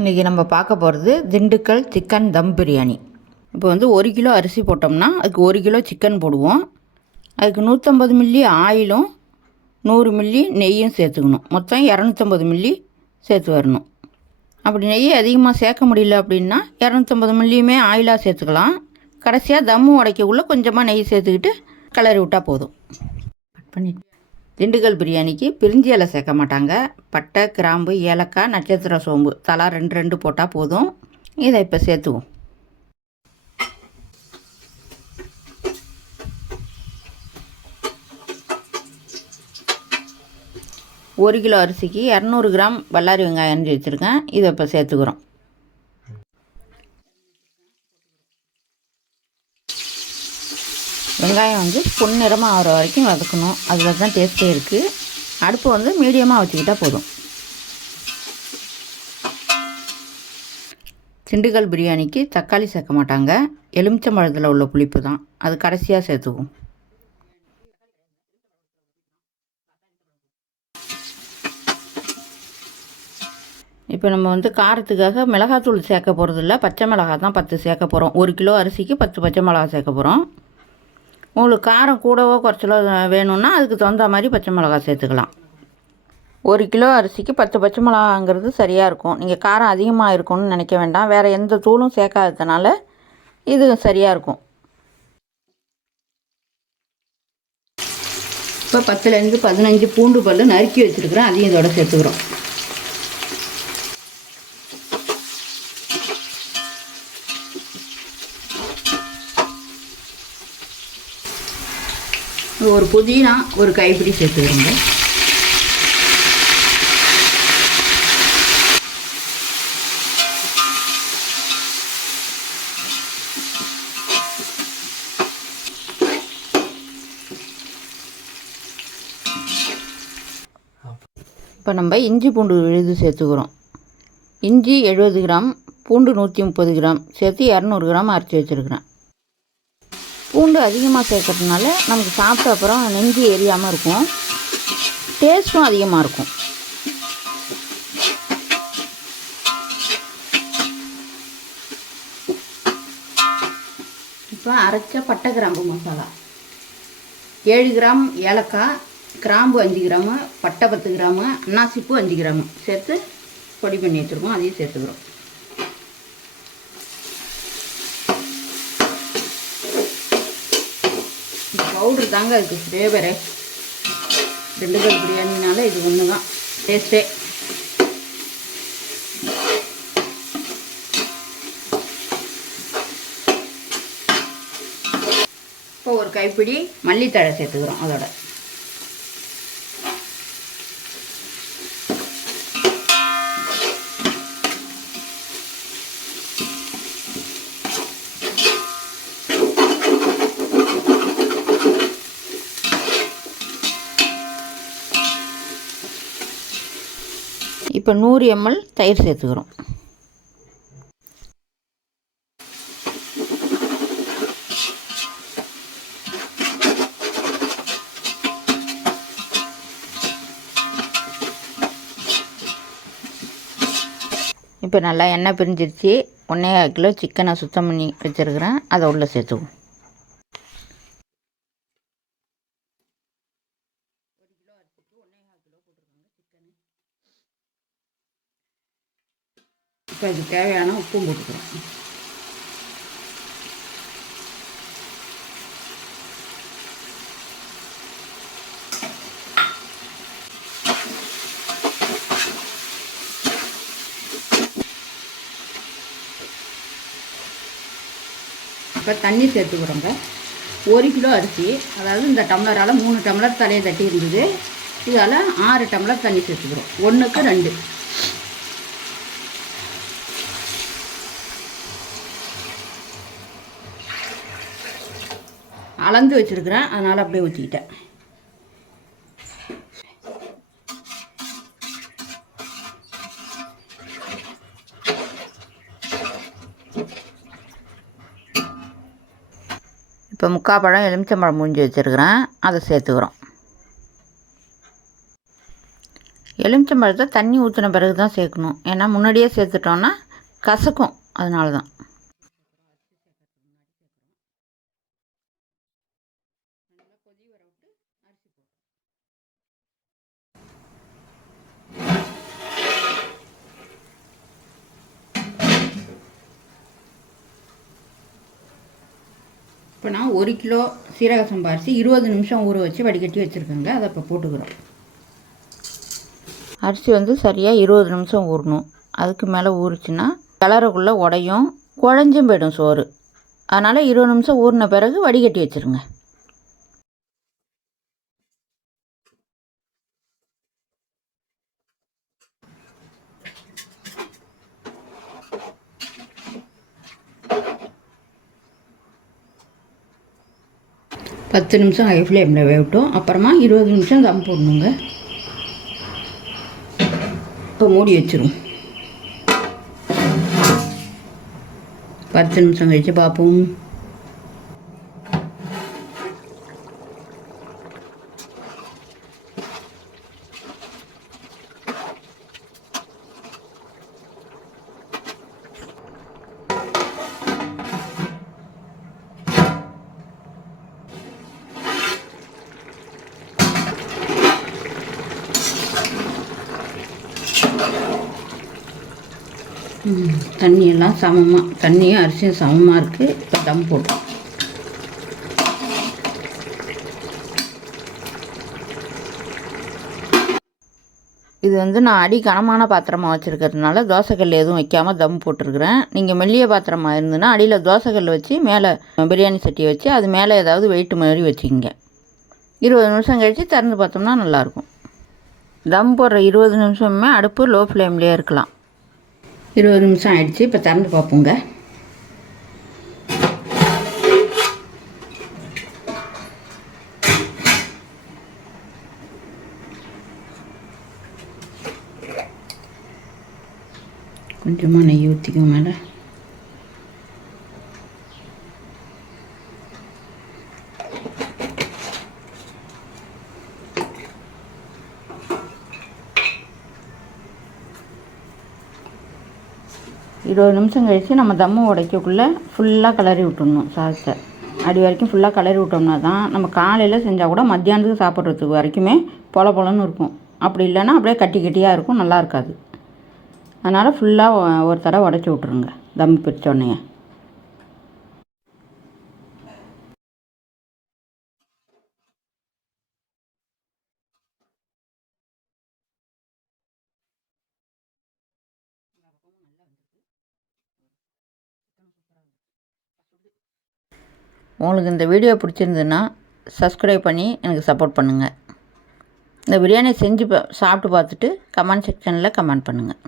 இன்றைக்கி நம்ம பார்க்க போகிறது திண்டுக்கல் சிக்கன் தம் பிரியாணி. இப்போ வந்து ஒரு கிலோ அரிசி போட்டோம்னா அதுக்கு ஒரு கிலோ சிக்கன் போடுவோம். அதுக்கு நூற்றம்பது மில்லி ஆயிலும் நூறு மில்லி நெய்யும் சேர்த்துக்கணும். மொத்தம் இரநூத்தம்பது மில்லி சேர்த்து வரணும். அப்படி நெய் அதிகமாக சேர்க்க முடியல அப்படின்னா இரநூத்தம்பது மில்லியுமே ஆயிலாக சேர்த்துக்கலாம். கடைசியாக தம்மு உடைக்கக்குள்ளே கொஞ்சமாக நெய் சேர்த்துக்கிட்டு கிளறி விட்டால் போதும். கட் பண்ணி திண்டுக்கல் பிரியாணிக்கு பிரிஞ்சி இலை சேர்க்க மாட்டாங்க. பட்டை கிராம்பு ஏலக்காய் நட்சத்திர சோம்பு. தலா ரெண்டு ரெண்டு போட்டால் போதும். இதை இப்போ சேர்த்துவோம். ஒரு கிலோ அரிசிக்கு இரநூறு கிராம் பல்லாரி வெங்காயம் வச்சுருக்கேன். இதை இப்போ சேர்த்துக்கிறோம். வெங்காயம் வந்து பொன்னிறமாக ஆகிற வரைக்கும் வதக்கணும். அதில் தான் டேஸ்ட்டே இருக்குது அடுப்பு வந்து மீடியமாக வச்சுக்கிட்டால் போதும். திண்டுக்கல் பிரியாணிக்கு தக்காளி சேர்க்க மாட்டாங்க. எலுமிச்சம்பழத்தில் உள்ள புளிப்பு தான். அது கடைசியாக சேர்த்துக்குவோம் இப்போ நம்ம வந்து காரத்துக்காக மிளகாத்தூள் சேர்க்க போகிறதில்ல பச்சை மிளகாய் தான் பத்து சேர்க்க போகிறோம் ஒரு கிலோ அரிசிக்கு பத்து பச்சை மிளகா சேர்க்க போகிறோம் உங்களுக்கு காரம் கூடவோ குறைச்சலோ வேணும்னா அதுக்கு தகுந்த மாதிரி பச்சை மிளகா சேர்த்துக்கலாம். ஒரு கிலோ அரிசிக்கு பத்து பச்சை மிளகாங்கிறது சரியாக இருக்கும். நீங்கள் காரம் அதிகமாக இருக்கும்னு நினைக்க வேண்டாம். வேறு எந்த தூளும் சேர்க்காததுனால இது சரியாக இருக்கும். இப்போ பத்துலேருந்து பதினஞ்சு பூண்டு பல் நறுக்கி வச்சுருக்குறோம் அதையும் இதோட சேர்த்துக்கிறோம். ஒரு புதினா ஒரு கைப்பிடி சேர்த்துக்கிறோங்க இப்போ நம்ம இஞ்சி பூண்டு விழுது சேர்த்துக்கிறோம். இஞ்சி எழுபது கிராம் பூண்டு நூற்றி முப்பது கிராம் சேர்த்து இரநூறு கிராம் அரைச்சி வச்சுருக்கிறேன். பூண்டு அதிகமாக சேர்க்கறதுனால நமக்கு சாப்பிட்ட அப்புறம் நெஞ்சு எரியாமல் இருக்கும். டேஸ்ட்டும் அதிகமாக இருக்கும். இப்போ அரைச்ச பட்டை கிராம்பு மசாலா. ஏழு கிராம் ஏலக்காய் கிராம்பு அஞ்சு கிராமு பட்டை பத்து கிராமு அன்னாசிப்பூ அஞ்சு கிராமு சேர்த்து பொடி பண்ணி வச்சுருக்கோம். அதையும் சேர்த்துக்கிறோம். பவுட்ரு தாங்க அதுக்கு ரெண்டு பேர் பிரியாணினால இது ஒன்று தான் டேஸ்ட்டே இப்போ ஒரு கைப்பிடி மல்லித்தழை சேர்த்துக்கிறோம் அதோட. இப்போ நூறு எம்எல் தயிர் சேர்த்துக்கிறோம். இப்போ நல்லா எண்ணெய் பிரிஞ்சிருச்சு. ஒன்றே கிலோ சிக்கனை சுத்தம் பண்ணி வச்சுருக்கிறேன். அதை உள்ளே சேர்த்துக்குவோம். இப்போ இதுக்கு தேவையான உப்பும் போட்டுக்கிறோம். இப்போ தண்ணி சேர்த்துக்கிறோங்க. ஒரு கிலோ அரிசி அதாவது இந்த டம்ளரால் மூணு டம்ளர் தலையை தட்டி இருந்தது இதால் ஆறு டம்ளர் தண்ணி சேர்த்துக்கிறோம். ஒன்றுக்கு ரெண்டு. அளந்து வச்சுருக்கிறேன். அதனால் அப்படியே ஊற்றிக்கிட்டேன் இப்போ முக்கால் பழம் எலுமிச்சம்பழம் மூஞ்சி வச்சுருக்கிறேன். அதை சேர்த்துக்கிறோம். எலுமிச்சம்பழத்தை தண்ணி ஊற்றின பிறகு தான் சேர்க்கணும். ஏன்னா முன்னாடியே சேர்த்துட்டோன்னா கசக்கும். அதனால தான் இப்போ நான் ஒரு கிலோ சீரக சம்பா அரிசி இருபது நிமிஷம் ஊற வச்சு வடிகட்டி வச்சுருக்கேங்க. அதை இப்போ போட்டுக்கிறோம். அரிசி வந்து சரியாக இருபது நிமிஷம் ஊறணும். அதுக்கு மேலே ஊறிச்சுன்னா கிளறக்குள்ளே உடையும் குழஞ்சும் போயிடும் சோறு. அதனால் இருபது நிமிஷம் ஊறின பிறகு வடிகட்டி வச்சுருங்க. பத்து நிமிஷம் ஹை ஃப்ளேமில் வேகட்டும் அப்புறமா இருபது நிமிஷம் தம் போடணுங்க. இப்போ மூடி வச்சிரும் பத்து நிமிஷம் கழிச்சு பார்ப்போம். தண்ணியெல்லாம் சமமாக தண்ணியும் அரிசியும் சமமாக இருக்குது இப்போ தம் போட்டோம். இது வந்து நான் அடி கனமான பாத்திரமாக வச்சுருக்கிறதுனால தோசைக்கல் எதுவும் வைக்காமல் தம் போட்டிருக்கிறேன். நீங்கள் மெல்லிய பாத்திரமாக இருந்ததுன்னா அடியில் தோசைக்கல் வச்சு மேலே பிரியாணி சட்டியை வச்சு அது மேலே ஏதாவது வெயிட் மாதிரி வச்சுக்கிங்க. இருபது நிமிஷம் கழித்து திறந்து பார்த்தோம்னா நல்லாயிருக்கும் தம் போடுற இருபது நிமிஷமுமே அடுப்பு லோ ஃப்ளேம்லேயே இருக்கலாம். இருபது நிமிஷம் ஆயிடுச்சு. இப்போ திறந்து பார்ப்போங்க. கொஞ்சமாக நெய் ஊற்றிக்கோ மேலே. இருபது நிமிஷம் கழித்து நம்ம தம்மு உடைக்கக்குள்ளே ஃபுல்லாக கிளறி விட்டுடணும் சாதத்தை. அடி வரைக்கும் ஃபுல்லாக கிளறி விட்டோம்னா தான் நம்ம காலையில் செஞ்சால் கூட மத்தியானத்துக்கு சாப்பிட்றதுக்கு வரைக்குமே பொல பொலன்னு இருக்கும். அப்படி இல்லைன்னா அப்படியே கட்டி கட்டியாக இருக்கும் நல்லா இருக்காது. அதனால் ஃபுல்லாக ஒரு தடவை உடச்சி விட்ருங்க தம் பிரித்தோடனே உங்களுக்கு இந்த வீடியோ பிடிச்சிருந்துன்னா சப்ஸ்கிரைப் பண்ணி எனக்கு சப்போர்ட் பண்ணுங்கள் இந்த பிரியாணி செஞ்சு சாப்பிட்டு பார்த்துட்டு கமெண்ட் செக்ஷனில் கமெண்ட் பண்ணுங்கள்